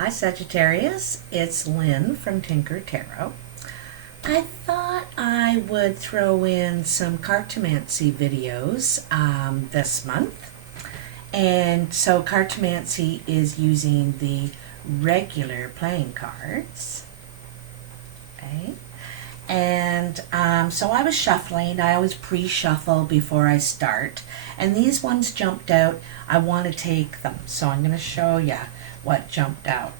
Hi Sagittarius, it's Lynn from Tinker Tarot. I thought I would throw in some Cartomancy videos this month. And so Cartomancy is using the regular playing cards. Okay. And so I was shuffling. I always pre-shuffle before I start. And these ones jumped out. I want to take them. So I'm going to show you what jumped out.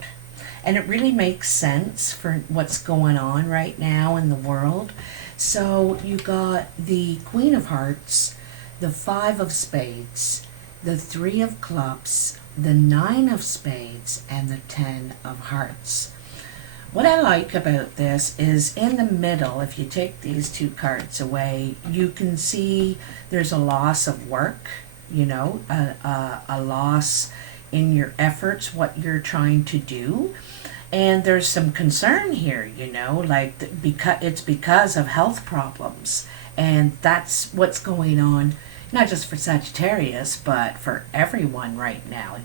And it really makes sense for what's going on right now in the world. So you got the Queen of Hearts, the Five of Spades, the Three of Clubs, the Nine of Spades, and the Ten of Hearts. What I like about this is in the middle, if you take these two cards away, you can see there's a loss of work, a loss in your efforts, what you're trying to do. And there's some concern here, it's because of health problems. And that's what's going on, not just for Sagittarius, but for everyone right now.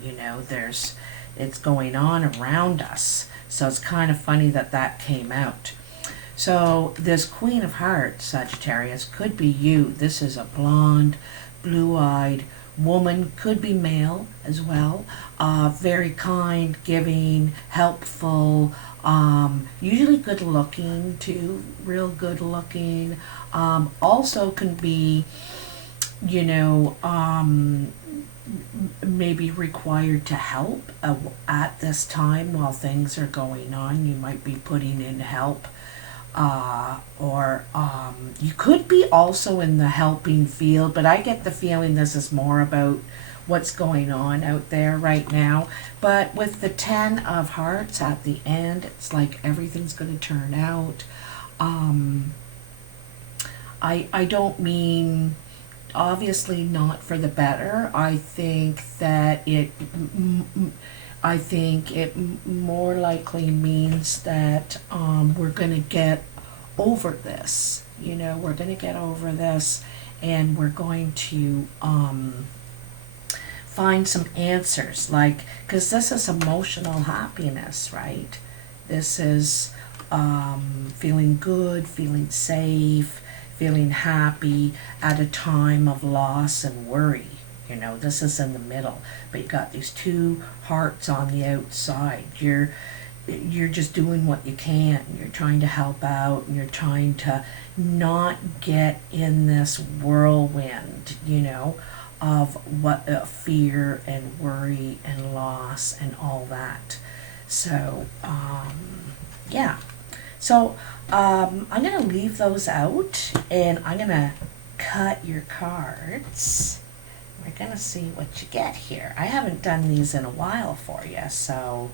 It's going on around us. So it's kind of funny that came out. So this Queen of Hearts, Sagittarius, could be you. This is a blonde, blue-eyed woman, could be male as well. Very kind, giving, helpful, usually good looking too, real good looking. Also can be, maybe required to help at this time while things are going on. You might be putting in help. Or you could be also in the helping field, but I get the feeling this is more about what's going on out there right now. But with the Ten of Hearts at the end, it's like everything's going to turn out. I don't mean, obviously not for the better. I think it more likely means that we're going to get over this. We're going to get over this, and we're going to find some answers. Because this is emotional happiness, right? This is feeling good, feeling safe, feeling happy at a time of loss and worry. This is in the middle, but you got these two hearts on the outside. You're just doing what you can. You're trying to help out, and you're trying to not get in this whirlwind, of what fear and worry and loss and all that. So, yeah. So, I'm going to leave those out, and I'm going to cut your cards. We're going to see what you get here. I haven't done these in a while for you, so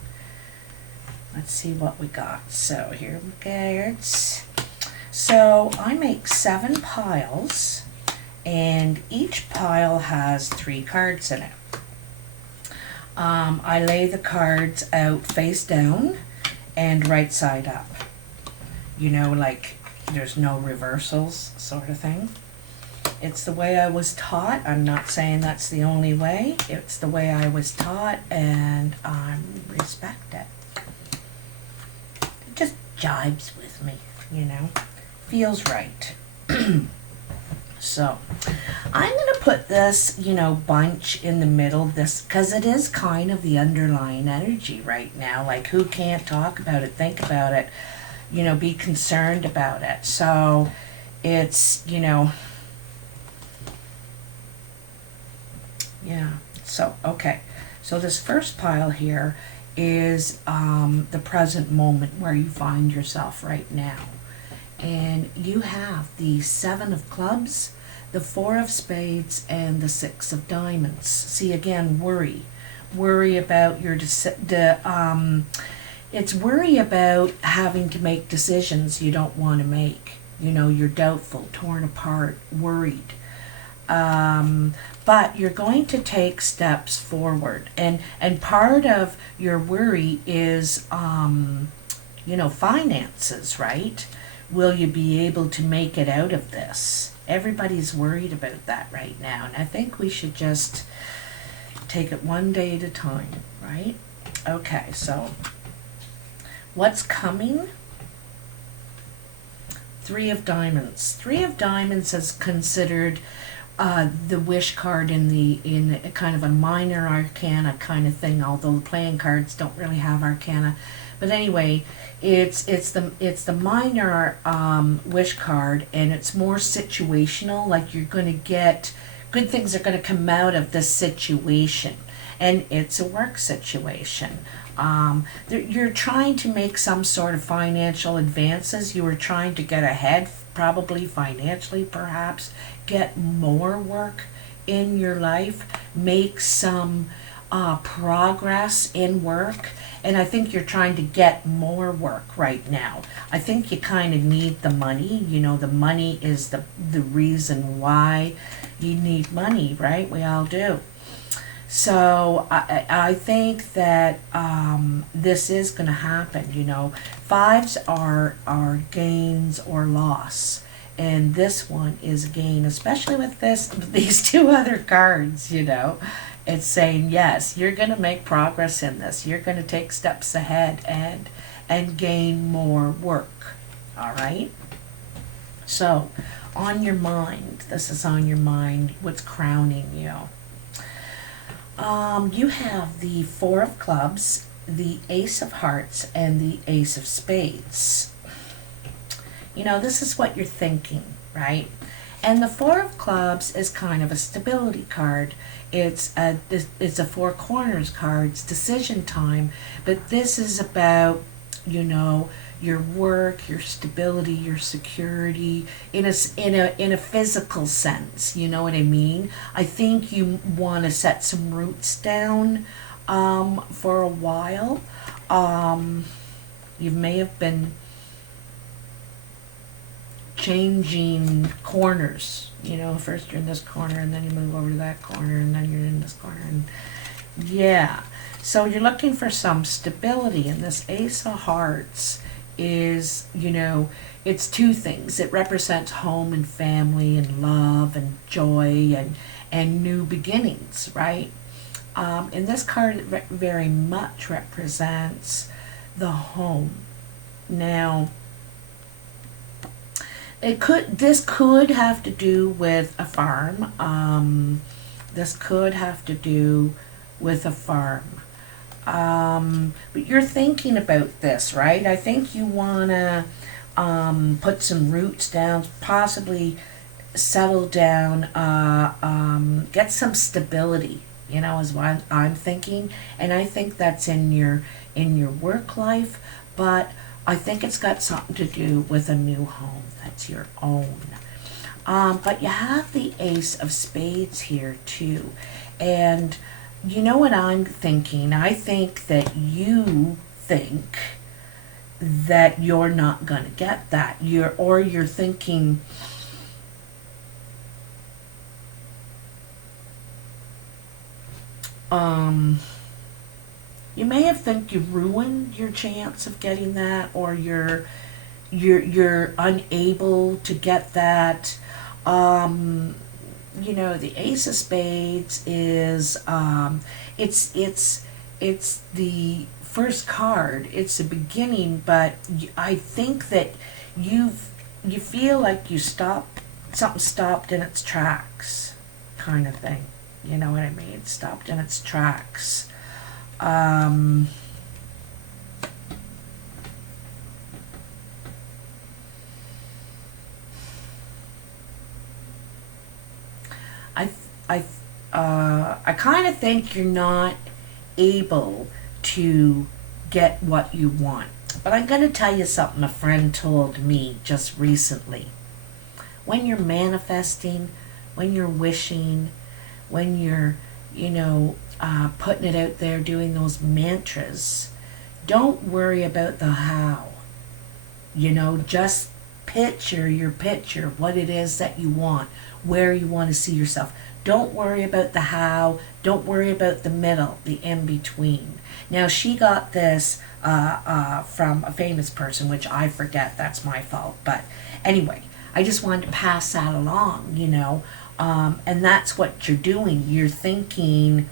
let's see what we got. So here are the cards. So I make 7 piles, and each pile has 3 cards in it. I lay the cards out face down and right side up. There's no reversals sort of thing. It's the way I was taught. I'm not saying that's the only way. It's the way I was taught, and I respect it. It just jibes with me, Feels right. So, I'm going to put this, bunch in the middle, because it is kind of the underlying energy right now. Who can't talk about it, think about it, be concerned about it. So, it's, yeah. So, okay. So this first pile here is the present moment where you find yourself right now. And you have the 7 of Clubs, the 4 of Spades, and the 6 of Diamonds. See, again, worry. Worry about it's worry about having to make decisions you don't want to make. You're doubtful, torn apart, worried. But you're going to take steps forward. And part of your worry is, finances, right? Will you be able to make it out of this? Everybody's worried about that right now. And I think we should just take it one day at a time, right? Okay, so what's coming? Three of Diamonds. Three of Diamonds is considered the wish card in a kind of a minor arcana kind of thing, although the playing cards don't really have arcana. But anyway, it's the minor wish card, and it's more situational. Like you're going to get good things are going to come out of this situation, and it's a work situation. You're trying to make some sort of financial advances. You are trying to get ahead, probably financially, perhaps get more work in your life, make some progress in work. And I think you're trying to get more work right now. I think you kind of need the money. You know, the money is the reason why you need money, right? We all do. So I think that this is going to happen. You know, fives are gains or loss, and this one is gain, especially with these two other cards. You know, it's saying yes, you're going to make progress in this. You're going to take steps ahead and gain more work. All right. So on your mind, this is on your mind. What's crowning you? You have the Four of Clubs, the Ace of Hearts, and the Ace of Spades. You know, this is what you're thinking, right? And the Four of Clubs is kind of a stability card. It's a Four Corners card. It's decision time. But this is about, you know, your work, your stability, your security in a physical sense. You know what I mean? I think you want to set some roots down for a while. You may have been changing corners. You know, first you're in this corner, and then you move over to that corner, and then you're in this corner, and yeah. So you're looking for some stability, and this Ace of Hearts is, you know, it's two things. It represents home and family and love and joy and new beginnings, right? And this card very much represents the home. Now, this could have to do with a farm. This could have to do with a farm. But you're thinking about this, right? I think you want to put some roots down, possibly settle down, get some stability, you know, is what I'm thinking. And I think that's in your work life, but I think it's got something to do with a new home that's your own. But you have the Ace of Spades here too. And you know what I'm thinking? I think that you think that you're not going to get that. You're thinking, you may have think you ruined your chance of getting that, or you're unable to get that. You know, the Ace of Spades is it's the first card. It's the beginning, but I think that you feel like something stopped in its tracks, kind of thing. You know what I mean? It stopped in its tracks. I kind of think you're not able to get what you want. But I'm going to tell you something a friend told me just recently. When you're manifesting, when you're wishing, when you're, you know, putting it out there, doing those mantras, don't worry about the how. You know, just picture your picture, what it is that you want, where you want to see yourself. Don't worry about the how. Don't worry about the middle, the in between. Now, she got this from a famous person, which I forget. That's my fault. But anyway, I just wanted to pass that along, you know. And that's what you're doing. You're thinking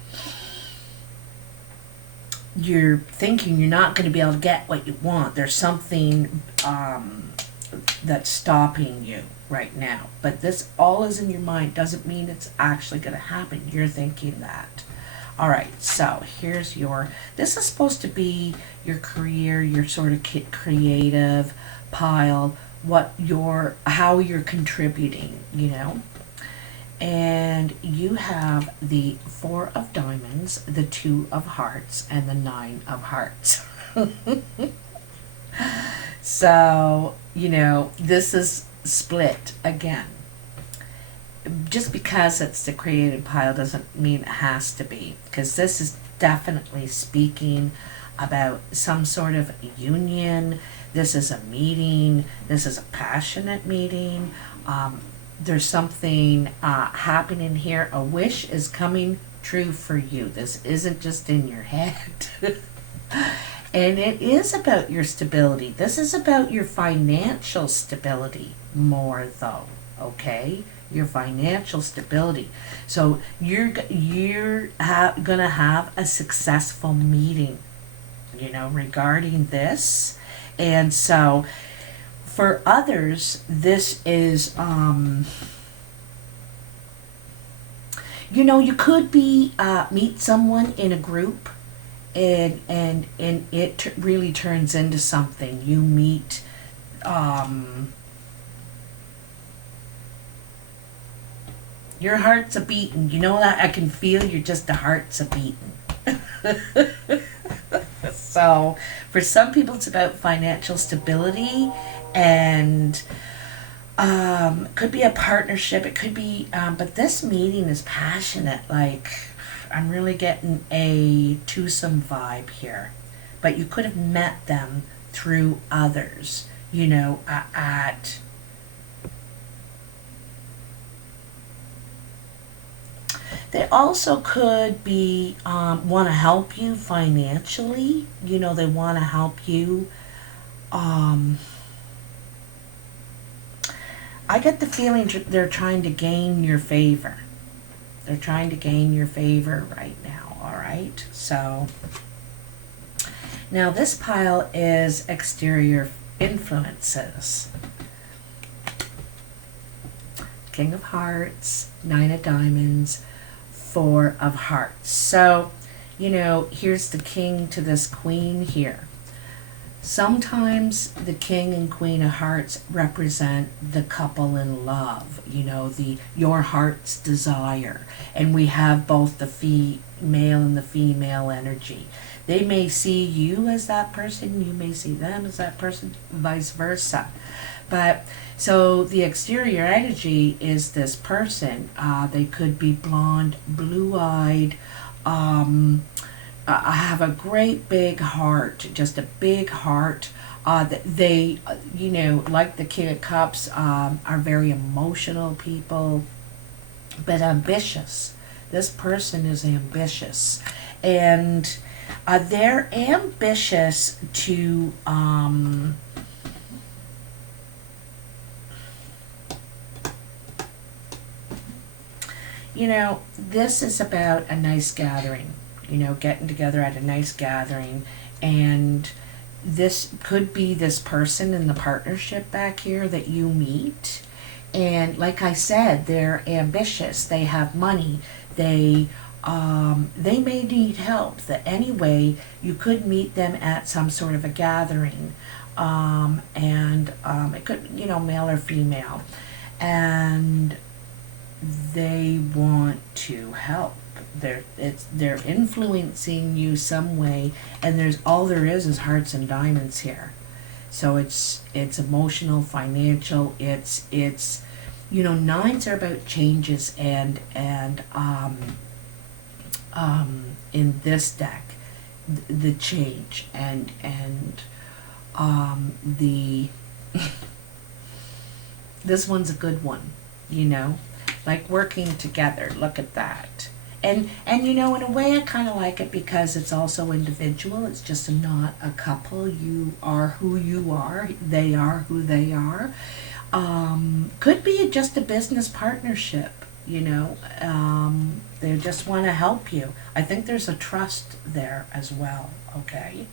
you're thinking you're not going to be able to get what you want. There's something that's stopping you right now. But this all is in your mind. Doesn't mean it's actually going to happen. You're thinking that. All right, so here's this is supposed to be your career, your sort of creative pile, how you're contributing, And you have the 4 of diamonds, the 2 of hearts, and the 9 of hearts. So, this is split again. Just because it's the creative pile doesn't mean it has to be, because this is definitely speaking about some sort of union. This is a meeting. This is a passionate meeting. There's something happening here. A wish is coming true for you. This isn't just in your head. And it is about your stability. This is about your financial stability more, though, okay? Your financial stability. So you're gonna have a successful meeting, regarding this. And so for others, this is, you could be meet someone in a group, and it really turns into something. You meet. Your heart's a beating. You know that? I can feel the heart's a beating. So, for some people, it's about financial stability, and it could be a partnership. It could be, but this meeting is passionate. Like, I'm really getting a twosome vibe here. But you could have met them through others, at they also could be want to help you financially. They want to help you. I get the feeling they're trying to gain your favor. They're trying to gain your favor right now, all right? So, now this pile is exterior influences. King of Hearts, 9 of Diamonds, 4 of Hearts. So, here's the king to this queen here. Sometimes the king and queen of hearts represent the couple in love, your heart's desire. And we have both the male and the female energy. They may see you as that person, you may see them as that person, vice versa. But so the exterior energy is this person. They could be blonde, blue-eyed, have a great big heart, just a big heart. They, like the King of Cups, are very emotional people, but ambitious. This person is ambitious, and they're ambitious to this is about a nice gathering, getting together at a nice gathering. And this could be this person in the partnership back here that you meet. And like I said, they're ambitious. They have money. They may need help. Anyway, you could meet them at some sort of a gathering. And it could, male or female. And they want to help. They're influencing you some way, and all there is hearts and diamonds here. So it's emotional, financial. It's nines are about changes, and in this deck, the change and the this one's a good one, like working together. Look at that. And in a way I kind of like it because it's also individual. It's just not a couple. You are who you are. They are who they are. Could be just a business partnership, you know. They just want to help you. I think there's a trust there as well, okay?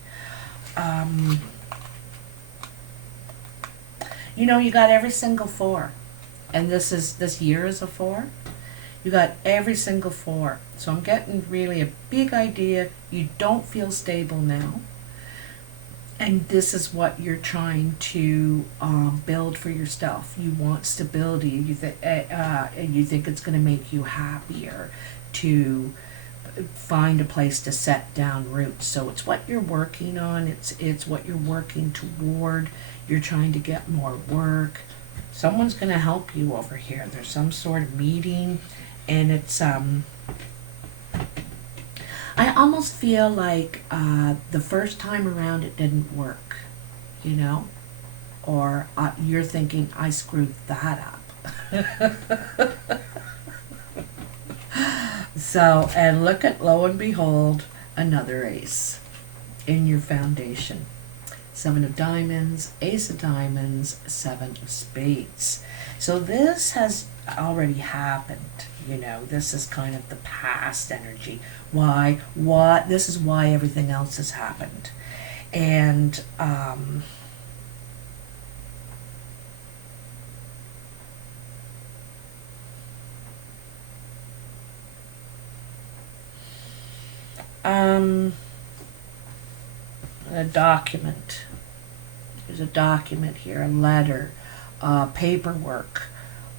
You know, you got every single four. And this year is a four. You got every single four. So I'm getting really a big idea. You don't feel stable now. And this is what you're trying to build for yourself. You want stability. You think it's going to make you happier to find a place to set down roots. So it's what you're working on. It's what you're working toward. You're trying to get more work. Someone's going to help you over here. There's some sort of meeting, and it's I almost feel like the first time around it didn't work, you know, or you're thinking I screwed that up. So, and look at, lo and behold, another ace in your foundation. 7 of diamonds, ace of diamonds, 7 of spades. So this has already happened, you know. This is kind of the past energy. Why? What? This is why everything else has happened. And a document. There's a document here, a letter, paperwork.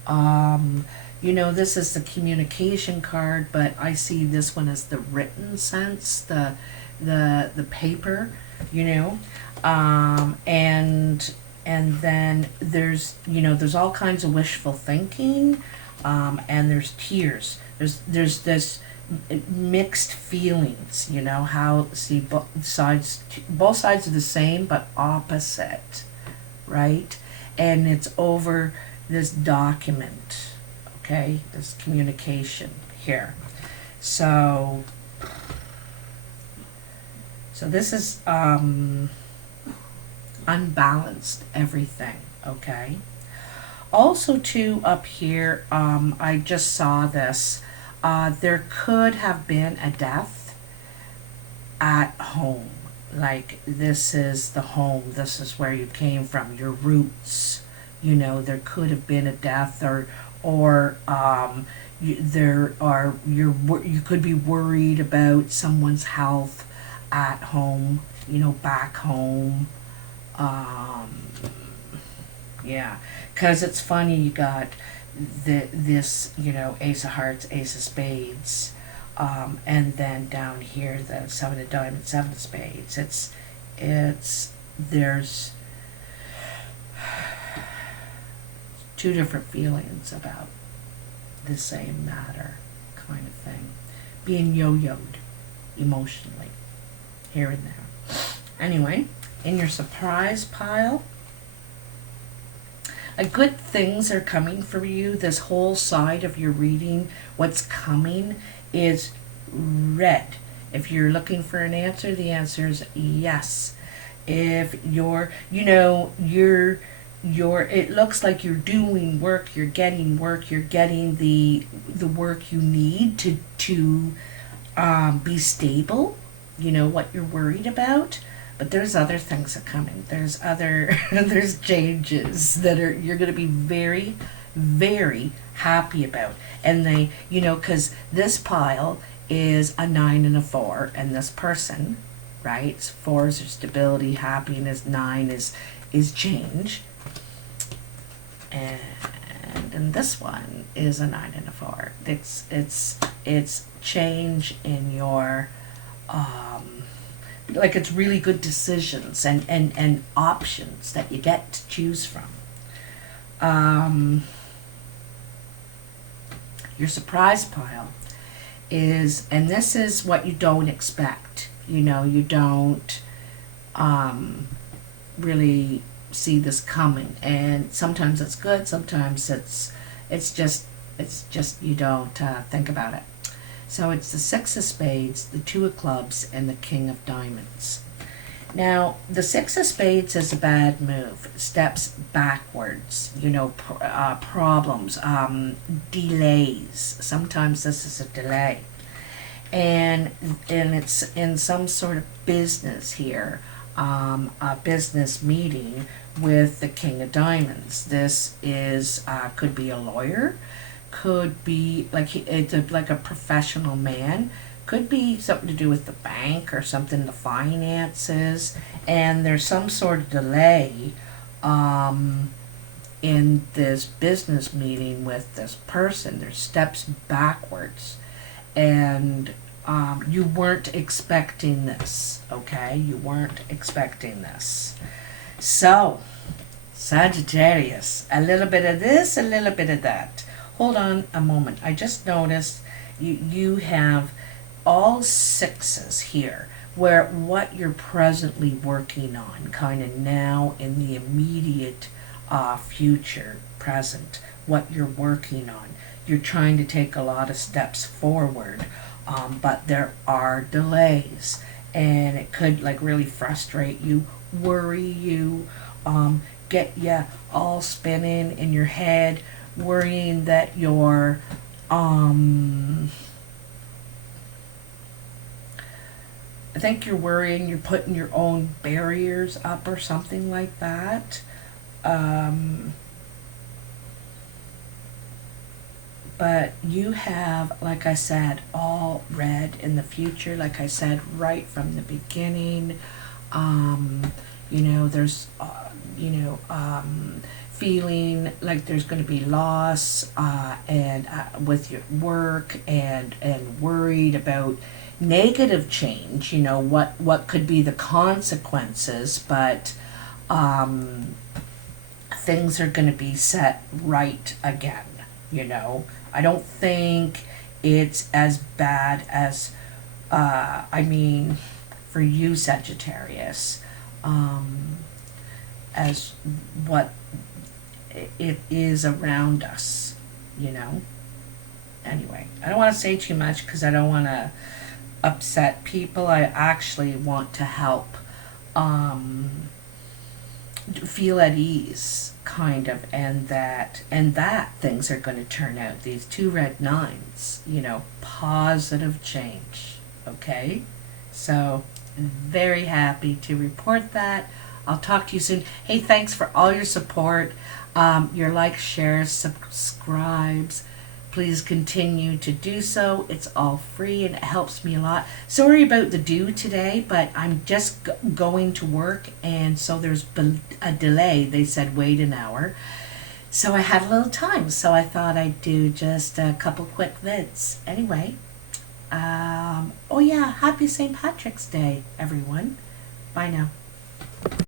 You know, this is the communication card, but I see this one as the written sense, the paper, you know, and then there's, you know, there's all kinds of wishful thinking, and there's tears. There's this mixed feelings, you know, how, see, both sides are the same but opposite, right? And it's over this document, okay, this communication here. So this is unbalanced everything, okay? Also too, up here, I just saw this. There could have been a death at home. Like, this is the home, this is where you came from, your roots. You know, there could have been a death, or you could be worried about someone's health at home, you know, back home. Yeah, because it's funny, you got this, you know, ace of hearts, ace of spades, and then down here the 7 of diamonds, 7 of spades. There's two different feelings about the same matter, kind of thing, being yo-yoed emotionally here and there. Anyway, in your surprise pile, good things are coming for you. This whole side of your reading, what's coming is red. If you're looking for an answer, the answer is yes. If you're, you know, it looks like you're doing work, you're getting the work you need to be stable, you know, what you're worried about. But there's other things that are coming. There's there's changes that you're going to be very, very happy about. And they, you know, because this pile is a 9 and a 4, and this person, right? 4s are stability, happiness. 9 is change, and this one is a 9 and a 4. It's change in your like, it's really good decisions and options that you get to choose from. Your surprise pile is, and this is what you don't expect. You know, you don't really see this coming, and sometimes it's good, sometimes it's just you don't think about it. So it's the 6 of spades, the 2 of clubs, and the King of diamonds. Now, the Six of Spades is a bad move. Steps backwards, problems, delays. Sometimes this is a delay. And it's in some sort of business here, a business meeting with the King of Diamonds. This is could be a lawyer, could be like a professional man, could be something to do with the bank or something, the finances, and there's some sort of delay in this business meeting with this person. There's steps backwards, and you weren't expecting this, okay? You weren't expecting this. So, Sagittarius, a little bit of this, a little bit of that. Hold on a moment. I just noticed you have all sixes here, where what you're presently working on, kind of now in the immediate future, present, what you're working on. You're trying to take a lot of steps forward, but there are delays, and it could like really frustrate you, worry you, get you all spinning in your head, worrying that you're I think you're worrying you're putting your own barriers up or something like that. But you have, like I said, all red in the future, like I said, right from the beginning. There's, feeling like there's going to be loss and with your work, and worried about negative change, what could be the consequences, but things are going to be set right again. I don't think it's as bad as, for you, Sagittarius, as what it is around us, Anyway, I don't want to say too much because I don't want to upset people. I actually want to help feel at ease, kind of, and that things are going to turn out. These two red nines, positive change. Okay, so very happy to report that. I'll talk to you soon. Hey, thanks for all your support, your likes, shares, subscribes. Please continue to do so. It's all free and it helps me a lot. Sorry about the due today, but I'm just going to work, and so there's a delay. They said wait an hour. So I had a little time, so I thought I'd do just a couple quick vids. Anyway, oh yeah, happy St. Patrick's Day, everyone. Bye now.